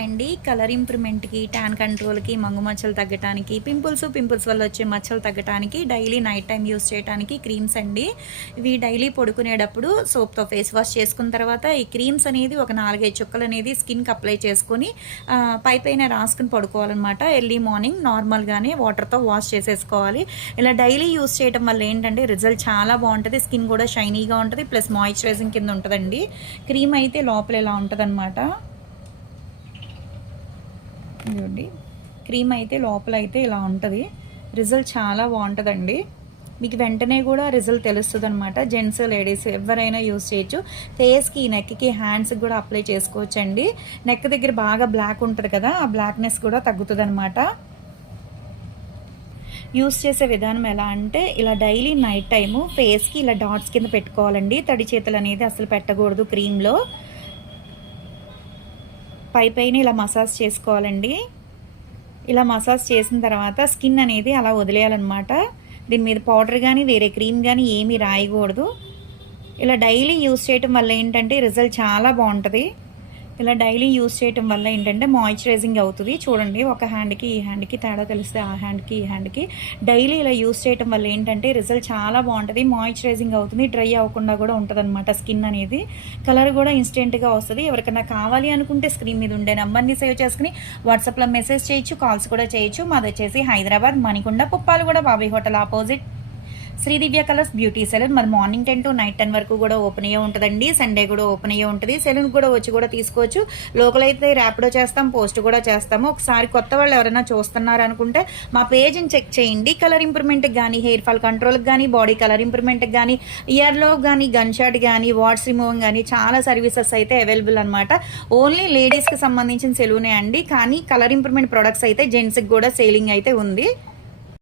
Hi అండి. Colour ఇంప్రూవ్మెంట్కి, tan కంట్రోల్కి, మంగు మచ్చలు తగ్గటానికి, pimples వల్ల వచ్చే మచ్చలు తగ్గటానికి డైలీ నైట్ టైం యూస్ చేయడానికి క్రీమ్స్ అండి. ఇవి డైలీ పడుకునేటప్పుడు సోప్తో ఫేస్ వాష్ చేసుకున్న తర్వాత ఈ క్రీమ్స్ అనేది ఒక 4-5 చుక్కలు అనేది స్కిన్కి అప్లై చేసుకొని పైన రాసుకుని పడుకోవాలన్నమాట. ఎర్లీ మార్నింగ్ నార్మల్గానే వాటర్తో వాష్ చేసేసుకోవాలి. ఇలా డైలీ యూస్ చేయడం వల్ల ఏంటంటే రిజల్ట్ చాలా బాగుంటుంది. స్కిన్ కూడా షైనీగా ఉంటుంది, ప్లస్ మాయిశ్చరైజింగ్ కింద ఉంటుందండి. క్రీమ్ అయితే లోపల ఇలా ఉంటుంది అనమాట. చూడండి, క్రీమ్ అయితే లోపల అయితే ఇలా ఉంటుంది. రిజల్ట్ చాలా బాగుంటుందండి. మీకు వెంటనే కూడా రిజల్ట్ తెలుస్తుంది అనమాట. జెంట్స్ లేడీస్ ఎవరైనా యూస్ చేయొచ్చు. ఫేస్కి, నెక్కి, హ్యాండ్స్కి కూడా అప్లై చేసుకోవచ్చండి. నెక్ దగ్గర బాగా బ్లాక్ ఉంటుంది కదా, ఆ బ్లాక్నెస్ కూడా తగ్గుతుంది అనమాట. యూస్ చేసే విధానం ఎలా అంటే, ఇలా డైలీ నైట్ టైము ఫేస్కి ఇలా డాట్స్ కింద పెట్టుకోవాలండి. తడి చేతులు అనేది అసలు పెట్టకూడదు. క్రీమ్లో పైన ఇలా మసాజ్ చేసుకోవాలండి. ఇలా మసాజ్ చేసిన తర్వాత స్కిన్ అనేది అలా వదిలేయాలన్నమాట. దీని మీద పౌడర్ కానీ వేరే క్రీమ్ కానీ ఏమీ రాయకూడదు. ఇలా డైలీ యూస్ చేయటం వల్ల ఏంటంటే రిజల్ట్ చాలా బాగుంటుంది. ఇలా డైలీ యూస్ చేయటం వల్ల ఏంటంటే మాయిశ్చరైజింగ్ అవుతుంది. చూడండి, ఒక హ్యాండ్కి ఈ హ్యాండ్కి తేడా తెలిస్తే ఆ హ్యాండ్కి ఈ హ్యాండ్కి డైలీ ఇలా యూస్ చేయటం వల్ల ఏంటంటే రిజల్ట్ చాలా బాగుంటుంది. మాయిశ్చరైజింగ్ అవుతుంది, డ్రై అవ్వకుండా కూడా ఉంటుంది అనమాట. స్కిన్ అనేది కలర్ కూడా ఇన్స్టెంట్గా వస్తుంది. ఎవరికైనా కావాలి అనుకుంటే స్క్రీన్ మీద ఉండే నెంబర్ని సేవ్ చేసుకుని వాట్సాప్లో మెసేజ్ చేయొచ్చు, కాల్స్ కూడా చేయొచ్చు. మాది వచ్చేసి Hyderabad Manikonda Puppalaguda Bobby hotel opposite Sridivya colours beauty salon. మరి మార్నింగ్ 10 to నైట్ 10 వరకు కూడా ఓపెన్ అయ్యే ఉంటుందండి. సండే కూడా ఓపెన్ అయ్యే ఉంటుంది. సెలూన్ కూడా వచ్చి కూడా తీసుకోవచ్చు. లోకల్ అయితే ర్యాపిడో చేస్తాం, పోస్ట్ కూడా చేస్తాము. ఒకసారి కొత్త వాళ్ళు ఎవరైనా చూస్తున్నారు అనుకుంటే మా పేజ్ని చెక్ చేయండి. కలర్ ఇంప్రూవ్మెంట్కి కానీ, హెయిర్ ఫాల్ కంట్రోల్కి కానీ, బాడీ కలర్ ఇంప్రూవ్మెంట్కి కానీ, ఇయర్లో కానీ, గన్ షాట్ కానీ, వాట్స్ రిమూవింగ్ కానీ చాలా సర్వీసెస్ అయితే అవైలబుల్ అనమాట. ఓన్లీ లేడీస్కి సంబంధించిన సెలూనే అండి. కానీ కలర్ ఇంప్రూవ్మెంట్ ప్రొడక్ట్స్ అయితే జెంట్స్కి కూడా సేలింగ్ అయితే ఉంది.